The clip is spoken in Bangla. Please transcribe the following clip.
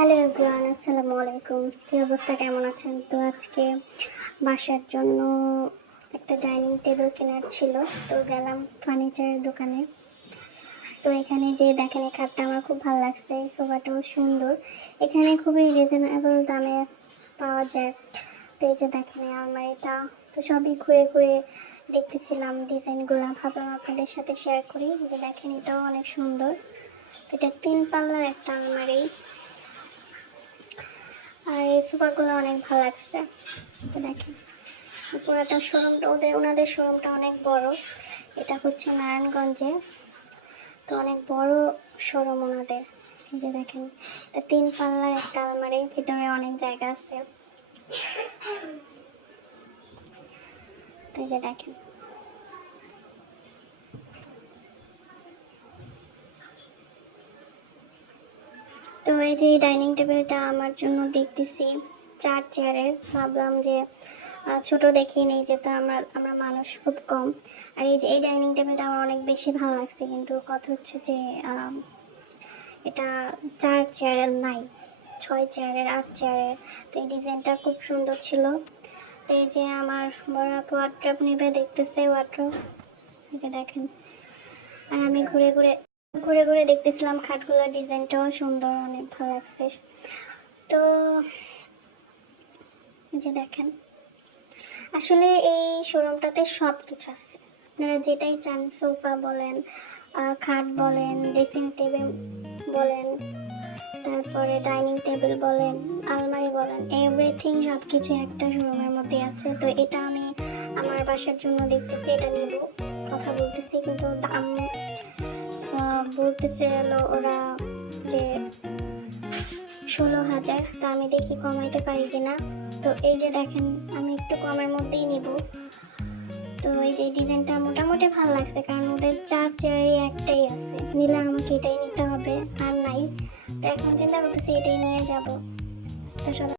হ্যালো এভরিওয়ান, আসসালামু আলাইকুম। কী অবস্থা, কেমন আছেন? তো আজকে বাসার জন্য একটা ডাইনিং টেবিল কেনার ছিল, তো গেলাম ফার্নিচারের দোকানে। তো এখানে যে দেখেন, এই খাটটা আমার খুব ভালো লাগছে, সোফাটাও সুন্দর। এখানে খুবই রিজনেবল দামে পাওয়া যায়। তো এই যে দেখেন এই আলমারিটা, তো সবই ঘুরে ঘুরে দেখতেছিলাম ডিজাইনগুলো, ভাবলাম আপনাদের সাথে শেয়ার করি। এই যে দেখেন, এটাও অনেক সুন্দর। এটা 3 পাল্লার একটা আলমারি, আর এই সোফাগুলো অনেক ভালো লাগছে। দেখেন পুরাটা শোরুমটা, ওনাদের শোরুমটা অনেক বড়। এটা হচ্ছে নারায়ণগঞ্জে, তো অনেক বড় শোরুম ওনাদের। এই যে দেখেন, এটা 3 পাল্লার একটা আলমারি, ভিতরে অনেক জায়গা আছে। তো এই যে দেখেন, তো এই যে ডাইনিং টেবিলটা আমার জন্য দেখতেছি 4 চেয়ারের। ভাবলাম যে ছোট দেখেই নেই, যেতে আমরা মানুষ খুব কম। আর এই যে এই ডাইনিং টেবিলটা আমার অনেক বেশি ভালো লাগছে, কিন্তু কথা হচ্ছে যে এটা 4 চেয়ারের নাই, 6 চেয়ারের, 8 চেয়ারের। তো এই ডিজাইনটা খুব সুন্দর ছিল। তো এই যে আমার বড় আপু ওয়ার্ড্রপ নেবে, দেখতেছে ওয়ার্ড্রপ। এই যে দেখেন, আর আমি ঘুরে ঘুরে ঘুরে ঘুরে দেখতেছিলাম খাটগুলোর ডিজাইনটাও সুন্দর, অনেক ভালো লাগছে। তো এই যে দেখেন, আসলে এই শোরুমটাতে সব কিছু আছে, আপনারা যেটাই চান, সোফা বলেন, খাট বলেন, ড্রেসিং টেবিল বলেন, তারপরে ডাইনিং টেবিল বলেন, আলমারি বলেন, এভরিথিং সব কিছু একটা শোরুমের মধ্যে আছে। তো এটা আমি আমার বাসার জন্য দেখতেছি, এটা নেব, কথা বলতেছি, কিন্তু দাম বলতেছে হলো ওরা যে 16,000। তা আমি দেখি কমাইতে পারি কিনা। তো এই যে দেখেন, আমি একটু কমের মধ্যেই নিব। তো এই যে ডিজাইনটা মোটামুটি ভালো লাগছে, কারণ ওদের 4 চেয়ারই একটাই আছে, নিলে আমাকে এটাই নিতে হবে, আর নাই। তো এখন চিন্তা করতেছি এটাই নিয়ে যাব। তো সবাই